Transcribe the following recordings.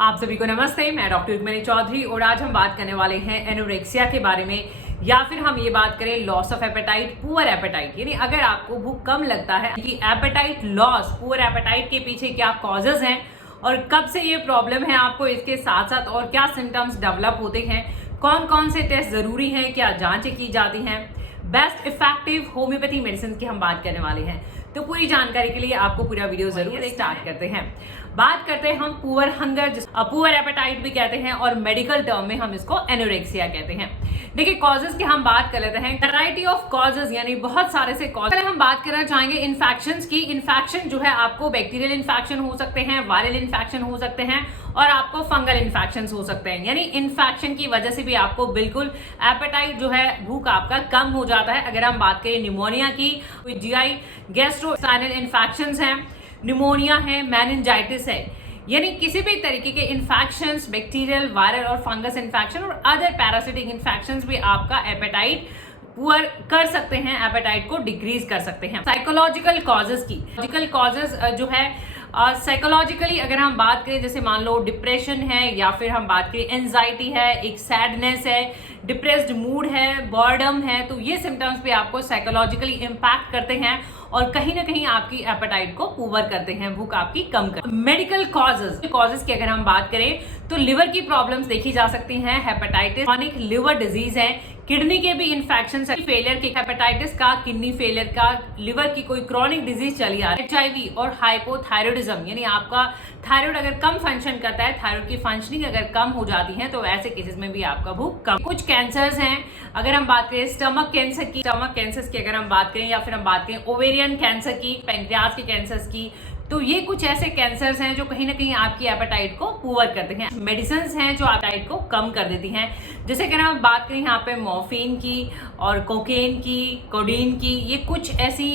आप सभी को नमस्ते। मैं डॉक्टर रुक्मिणी चौधरी और आज हम बात करने वाले हैं एनोरेक्सिया के बारे में, या फिर हम ये बात करें loss of appetite, poor appetite. यानी अगर आपको भूख कम लगता है कि एपेटाइट लॉस, पुअर एपेटाइट के पीछे क्या कॉजेज हैं और कब से ये प्रॉब्लम है आपको, इसके साथ साथ और क्या सिम्टम्स डेवलप होते हैं, कौन कौन से टेस्ट जरूरी हैं, क्या जांचें की जाती हैं, बेस्ट इफेक्टिव होम्योपैथी मेडिसिन की हम बात करने वाले हैं। तो पूरी जानकारी के लिए आपको पूरा वीडियो जरूर स्टार्ट करते हैं। बात करते हैं हम पुअर हंगर, पुअर एपेटाइट भी कहते हैं और मेडिकल टर्म में हम इसको एनोरेक्सिया कहते हैं। देखिए कॉजेज की हम बात कर लेते हैं। वैरायटी ऑफ कॉजेज यानी बहुत सारे से कॉज। पहले हम बात करना चाहेंगे इन्फेक्शंस की। इन्फेक्शन जो है आपको बैक्टीरियल इन्फेक्शन हो सकते हैं, वायरल इन्फेक्शन हो सकते हैं और आपको फंगल इन्फेक्शन हो सकते हैं। यानी इन्फेक्शन की वजह से भी आपको बिल्कुल एपेटाइट जो है, भूख आपका कम हो जाता है। अगर हम बात करें निमोनिया की, जीआई गैस्ट्रोइंटेस्टाइनल इन्फेक्शंस हैं, निमोनिया है, मेनिंजाइटिस है, यानी किसी भी तरीके के इन्फेक्शंस, बैक्टीरियल, वायरल और फंगस इन्फेक्शन और अदर पैरासिटिक इन्फेक्शंस भी आपका एपेटाइट पुअर कर सकते हैं, एपेटाइट को डिक्रीज कर सकते हैं। साइकोलॉजिकल कॉजेज की, साइकोलॉजिकल कॉजेज जो है साइकोलॉजिकली अगर हम बात करें, जैसे मान लो डिप्रेशन है, या फिर हम बात करें एंजाइटी है, एक सैडनेस है, डिप्रेस्ड मूड है, बॉर्डम है, तो ये सिम्टम्स भी आपको साइकोलॉजिकली इम्पैक्ट करते हैं और कहीं ना कहीं आपकी एपेटाइट को पुअर करते हैं, भूख आपकी कम करते हैं। मेडिकल कॉजेज की अगर हम बात करें तो लिवर की प्रॉब्लम्स देखी जा सकती हैं, हेपेटाइटिस, क्रॉनिक लिवर डिजीज है, किडनी के भी इन्फेक्शन, फेलियर की, हेपेटाइटिस का, किडनी फेलियर का, लिवर की कोई क्रॉनिक डिजीज चली आ रही है, एचआईवी और हाइपोथायरॉयडिज्म, यानी आपका थायराइड अगर कम फंक्शन करता है, थायराइड की फंक्शनिंग अगर कम हो जाती है तो ऐसे केसेस में भी आपका भूख कम। कुछ कैंसर्स हैं, अगर हम बात करें स्टमक कैंसर की, स्टमक कैंसर की अगर हम बात करें, या फिर हम बात करें ओवेरियन कैंसर की, पैंक्रियाज के कैंसर्स की, तो ये कुछ ऐसे कैंसर्स हैं जो कहीं ना कहीं आपकी एपेटाइट को पुअर करते हैं। मेडिसिन्स हैं जो एपेटाइट को कम कर देती हैं, जैसे अगर हम बात करें यहाँ पे मॉर्फिन की और कोकेन की, कोडीन की, ये कुछ ऐसी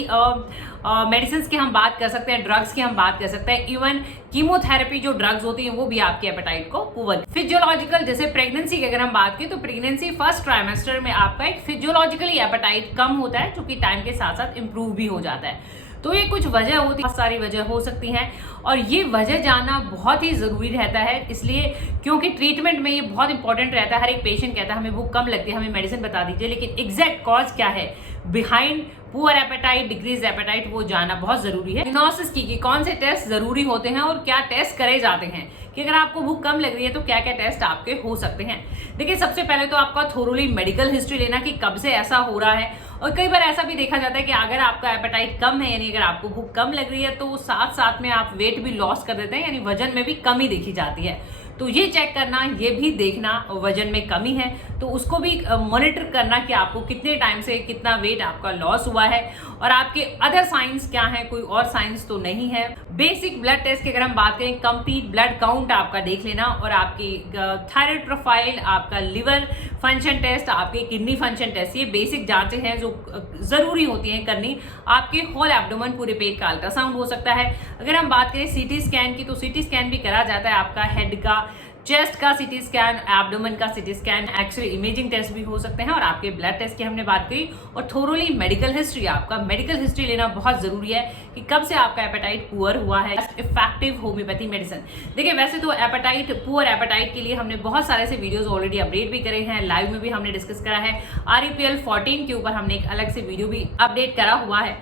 मेडिसिन्स की हम बात कर सकते हैं, ड्रग्स की हम बात कर सकते हैं। इवन कीमोथेरेपी जो ड्रग्स होती हैं वो भी आपकी एपेटाइट को पुअर। फिजियोलॉजिकल, जैसे प्रेगनेंसी की अगर हम बात करें तो प्रेगनेंसी फर्स्ट ट्राइमेस्टर में आपका एक फिजियोलॉजिकली एपेटाइट कम होता है, जो कि टाइम के साथ साथ इंप्रूव भी हो जाता है। तो ये कुछ वजह होती है, बहुत सारी वजह हो सकती हैं और ये वजह जानना बहुत ही जरूरी रहता है, इसलिए क्योंकि ट्रीटमेंट में ये बहुत इंपॉर्टेंट रहता है। हर एक पेशेंट कहता है हमें भूख कम लगती है, हमें मेडिसिन बता दीजिए, लेकिन एग्जैक्ट कॉज क्या है behind poor appetite, decrease appetite, वो जानना बहुत जरूरी है। डायग्नोसिस की कौन से टेस्ट जरूरी होते हैं और क्या टेस्ट करे जाते हैं, कि अगर आपको भूख कम लग रही है तो क्या क्या टेस्ट आपके हो सकते हैं। देखिए सबसे पहले तो आपका थोरोली मेडिकल हिस्ट्री लेना कि कब से ऐसा हो रहा है, और कई बार ऐसा भी देखा जाता है कि अगर आपका एपेटाइट कम है, यानी अगर आपको भूख कम लग रही है तो साथ साथ में आप वेट भी लॉस कर देते हैं, यानी वजन में भी कमी देखी जाती है। तो ये चेक करना, ये भी देखना वजन में कमी है तो उसको भी मॉनिटर करना कि आपको कितने टाइम से कितना वेट आपका लॉस हुआ है और आपके अदर साइंस क्या है, कोई और साइंस तो नहीं है। बेसिक ब्लड टेस्ट की अगर हम बात करें, कंप्लीट ब्लड काउंट आपका देख लेना और आपकी थायराइड प्रोफाइल, आपका लिवर फंक्शन टेस्ट, आपके किडनी फंक्शन टेस्ट, ये बेसिक जांचें हैं जो जरूरी होती हैं करनी। आपके होल एब्डोमेन, पूरे पेट का अल्ट्रासाउंड हो सकता है। अगर हम बात करें सीटी स्कैन की तो सीटी स्कैन भी करा जाता है, आपका हेड का, चेस्ट का सीटी स्कैन, एब्डोमेन का CT scan, x ray imaging test भी हो सकते हैं। और आपके ब्लड टेस्ट की हमने बात करी और थोरोली मेडिकल हिस्ट्री, आपका मेडिकल हिस्ट्री लेना बहुत जरूरी है कि कब से आपका एपेटाइट पुअर हुआ है। इफेक्टिव होम्योपैथी मेडिसिन, देखिए वैसे तो एपेटाइट, पुअर एपेटाइट के लिए हमने बहुत सारे से वीडियोस ऑलरेडी अपडेट भी करे हैं, लाइव में भी हमने डिस्कस करा है। REPL 14 के ऊपर हमने एक अलग से वीडियो भी अपडेट करा हुआ है।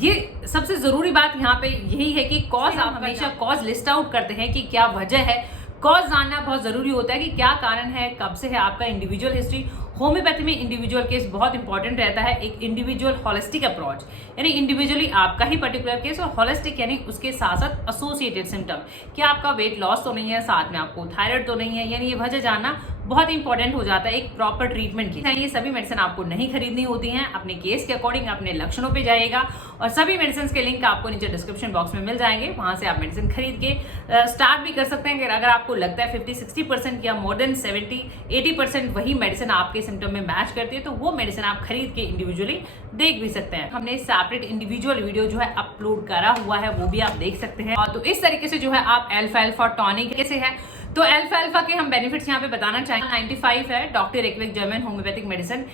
ये सबसे जरूरी बात यहाँ पे यही है कि कॉज, आप हमेशा कॉज लिस्ट आउट करते हैं कि क्या वजह है। कॉज जानना बहुत जरूरी होता है कि क्या कारण है, कब से है, आपका इंडिविजुअल हिस्ट्री। होम्योपैथी में इंडिविजुअल केस बहुत इंपॉर्टेंट रहता है, एक इंडिविजुअल होलिस्टिक अप्रोच, यानी इंडिविजुअली आपका ही पर्टिकुलर केस, और होलिस्टिक यानी उसके साथ साथ एसोसिएटेड सिम्टम, कि आपका वेट लॉस तो नहीं है, साथ में आपको थायराइड तो नहीं है, यानी ये वजह जानना बहुत इंपॉर्टेंट हो जाता है एक प्रॉपर ट्रीटमेंट की। ये सभी मेडिसिन आपको नहीं खरीदनी होती हैं, अपने केस के अकॉर्डिंग अपने लक्षणों पे जाइएगा और सभी मेडिसिन के लिंक आपको नीचे डिस्क्रिप्शन बॉक्स में मिल जाएंगे, वहां से आप मेडिसिन खरीद के स्टार्ट भी कर सकते हैं। अगर आपको लगता है 50-60% या मोर देन 70-80% वही मेडिसिन आपके सिम्टम में मैच करती है तो वो मेडिसिन आप खरीद के इंडिविजुअली देख भी सकते हैं। हमने सेपरेट इंडिविजुअल वीडियो जो है अपलोड करा हुआ है, वो भी आप देख सकते हैं। और तो इस तरीके से जो है आप अल्फा टॉनिक कैसे है, तो अल्फा के हम बेनिफिट्स यहाँ पे बताना चाहेंगे। 95 है, doctor Reckeweg German homoeopathic medicine.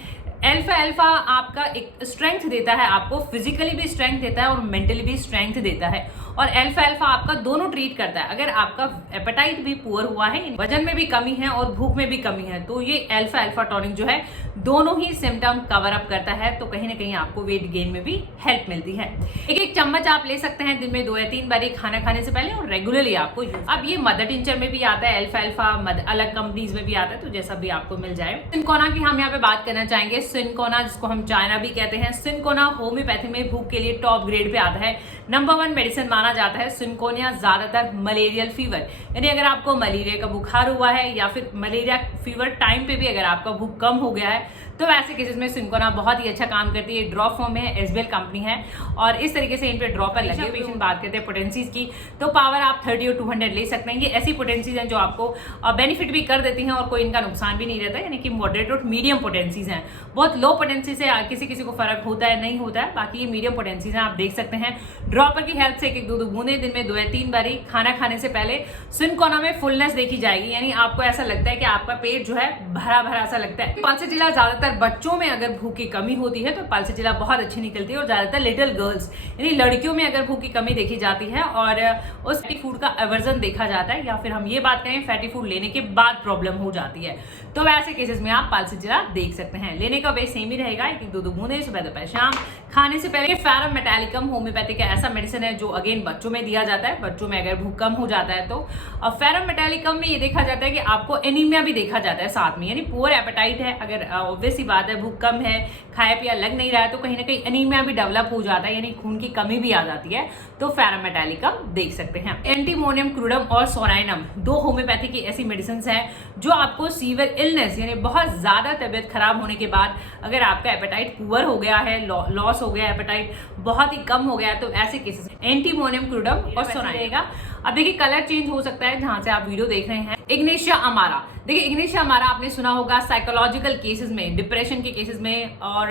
Alfalfa alfalfa आपका एक स्ट्रेंथ देता है, आपको फिजिकली भी स्ट्रेंथ देता है और मेंटली भी स्ट्रेंथ देता है। और अल्फा अल्फा आपका दोनों ट्रीट करता है। अगर आपका एपेटाइट भी पुअर हुआ है, वजन में भी कमी है और भूख में भी कमी है, तो ये अल्फा अल्फा टॉनिक जो है दोनों ही सिम्टम कवर अप करता है। तो कहीं ना कहीं आपको वेट गेन में भी हेल्प मिलती है। एक चम्मच आप ले सकते हैं दिन में 2 या 3 बार खाना खाने से पहले और रेगुलरली आपको। अब ये मदर टिंचर में भी आता है, अल्फा अल्फा अलग कंपनीज में भी आता है, तो जैसा भी आपको मिल जाए। सिनकोना की हम यहाँ पे बात करना चाहेंगे। सिनकोना, जिसको हम चाइना भी कहते हैं, सिनकोना होम्योपैथी में भूख के लिए टॉप ग्रेड पे आता है। नंबर 1 मेडिसिन माना जाता है सिनकोनिया, ज्यादातर मलेरियल फीवर, यानी अगर आपको मलेरिया का बुखार हुआ है या फिर मलेरिया फीवर टाइम पे भी अगर आपका भूख कम हो गया है, तो ऐसे केसेस में सिनकोना बहुत ही अच्छा काम करती है। ड्रॉप फॉर्म में है, एसबीएल कंपनी है और इस तरीके से इन पे ड्रॉपर लगे हुए। पेशेंट बात करते हैं पोटेंसीज की, तो पावर आप 30 और 200 ले सकते हैं। ये ऐसी पोटेंसीज हैं जो आपको बेनिफिट भी कर देती हैं और कोई इनका नुकसान भी नहीं रहता, यानी कि मॉडरेट और मीडियम पोटेंसीज हैं। बहुत लो पोटेंसी से किसी किसी को फर्क होता है, नहीं होता है, बाकी ये मीडियम पोटेंसीज हैं, आप देख सकते हैं। ड्रॉपर की हेल्प से 1-2 बूंदे दिन में 2 या 3 बारी खाना खाने से पहले सिनकोना में फुलनेस देखी जाएगी, यानी आपको ऐसा लगता है कि आपका पेट जो है भरा भरा सा लगता है। पल्सटिला ज्यादातर बच्चों में अगर भूख की कमी होती है तो पल्सटिला बहुत अच्छी निकलती है और ज्यादातर लिटिल गर्ल्स यानी लड़कियों में अगर भूख की कमी देखी जाती है और उस फैटी फूड का एवर्जन देखा जाता है, या फिर हम ये बात करें फैटी फूड लेने के बाद प्रॉब्लम हो जाती है, तो ऐसे केसेस में आप पल्सटिला देख सकते हैं। लेने का वे सेम ही रहेगा, 1-2 बूंदे सुबह दोपहर शाम खाने से पहले। फेरम मेटालिकम होम्योपैथी का ऐसा मेडिसिन है जो अगेन बच्चों में दिया जाता है, बच्चों में अगर भूख कम हो जाता है तो। और फेरम मेटालिकम में ये देखा जाता है कि आपको एनीमिया भी देखा जाता है साथ में, यानी पुअर एपेटाइट है, अगर ऑब्वियस ही बात है भूख कम है, खाया पिया लग नहीं रहा है, तो कहीं ना कहीं एनीमिया भी डेवलप हो जाता है, यानी खून की कमी भी आ जाती है, तो फेरम मेटालिकम देख सकते हैं। एंटीमोनियम क्रूडम और सोराइनम 2 होम्योपैथी की ऐसी मेडिसिन हैं जो आपको सीवियर इलनेस यानी बहुत ज्यादा तबियत खराब होने के बाद, अगर आपका एपेटाइट पुअर हो गया है, लॉस हो गया, एपेटाइट बहुत ही कम हो गया, तो ऐसे केसेस एंटीमोनियम क्रूडम और सोराइनम रहेगा। अब देखिए कलर चेंज हो सकता है जहां से आप वीडियो देख रहे हैं। इग्नेशिया अमारा, देखिए इग्नेशिया अमारा आपने सुना होगा साइकोलॉजिकल केसेस में, डिप्रेशन के केसेस में, और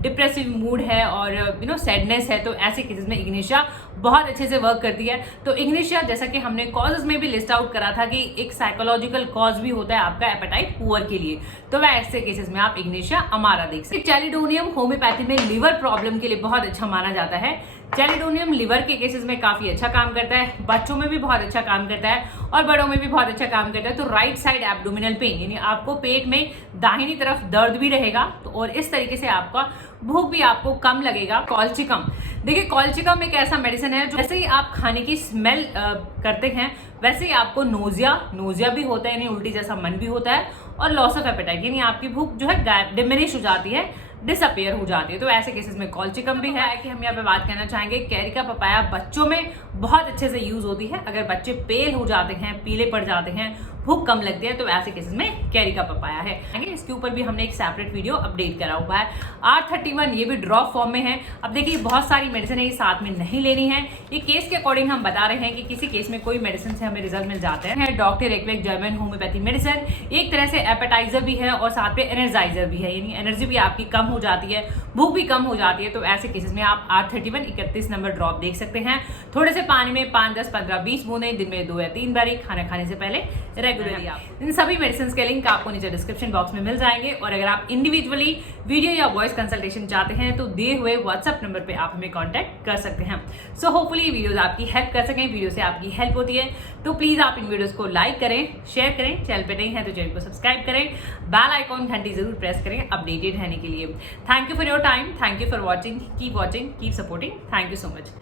डिप्रेसिव मूड है और सैडनेस है, तो ऐसे केसेस में इग्नेशिया बहुत अच्छे से वर्क करती है। तो इग्नेशिया, जैसा कि हमने कॉजेज में भी लिस्ट आउट करा था कि एक साइकोलॉजिकल कॉज भी होता है आपका एपेटाइट पुअर के लिए, तो वह ऐसे केसेस में आप इग्नेशिया अमारा देख सकते हैं। चैलिडोनियम होम्योपैथी में लिवर प्रॉब्लम के लिए बहुत अच्छा माना जाता है। चैलिडोनियम लिवर के केसेस में काफी अच्छा काम करता है, बच्चों में भी बहुत अच्छा काम करता है और बड़ों में भी बहुत अच्छा काम करता है। तो राइट साइड एब्डोमिनल पेन, यानी आपको पेट में दाहिनी तरफ दर्द भी रहेगा, तो और इस तरीके से आपका भूख भी आपको कम लगेगा। कॉल्चिकम, देखिए कॉल्चिकम एक ऐसा मेडिसिन है जो जैसे ही आप खाने की स्मेल करते हैं वैसे ही आपको नोजिया भी होता है, यानी उल्टी जैसा मन भी होता है, और लॉस ऑफ एपेटाइट, यानी आपकी भूख जो है डिमिनिश हो जाती है, डिसअपियर हो जाती है, तो ऐसे केसेस में कॉल्चिकम भी है। कि हम यहाँ पे बात करना चाहेंगे कैरिका पपाया बच्चों में बहुत अच्छे से यूज होती है, अगर बच्चे पेल हो जाते हैं, पीले पड़ जाते हैं, भूख कम लगती है, तो ऐसे केसेस में कैरिका पपाया है। इसके ऊपर भी हमने एक सेपरेट वीडियो अपडेट करा हुआ है। R31 ये भी ड्रॉप फॉर्म में है। अब देखिए बहुत सारी मेडिसिन है, ये साथ में नहीं लेनी है, ये केस के अकॉर्डिंग हम बता रहे हैं कि किसी केस में कोई मेडिसिन से हमें रिजल्ट मिल जाते हैं। डॉक्टर एक्वेक जर्मन होम्योपैथी मेडिसिन एक तरह से एपेटाइजर भी है और साथ में एनर्जाइजर भी है, यानी एनर्जी भी आपकी कम हो जाती है, भूख भी कम हो जाती है, तो ऐसे केसेस में आप R31 31 नंबर ड्रॉप देख सकते हैं। थोड़े से पानी में 5, 10, 15, 20 बूंदे दिन में 2 या 3 बारी खाना खाने से पहले रेगुलरली। आप इन सभी मेडिसिन के लिंक आपको नीचे डिस्क्रिप्शन बॉक्स में मिल जाएंगे, और अगर आप इंडिविजुअली वीडियो या वॉइस कंसल्टेशन चाहते हैं तो दिए हुए व्हाट्सएप नंबर पे आप हमें कांटेक्ट कर सकते हैं। सो होपफुली वीडियोस आपकी हेल्प कर सकें, वीडियो से आपकी हेल्प होती है तो प्लीज आप इन वीडियोस को लाइक करें, शेयर करें, चैनल पे नहीं है तो चैनल को सब्सक्राइब करें, बेल आइकॉन घंटी जरूर प्रेस करें अपडेटेड रहने के लिए। Thank you for your time, thank you for watching, keep supporting, thank you so much.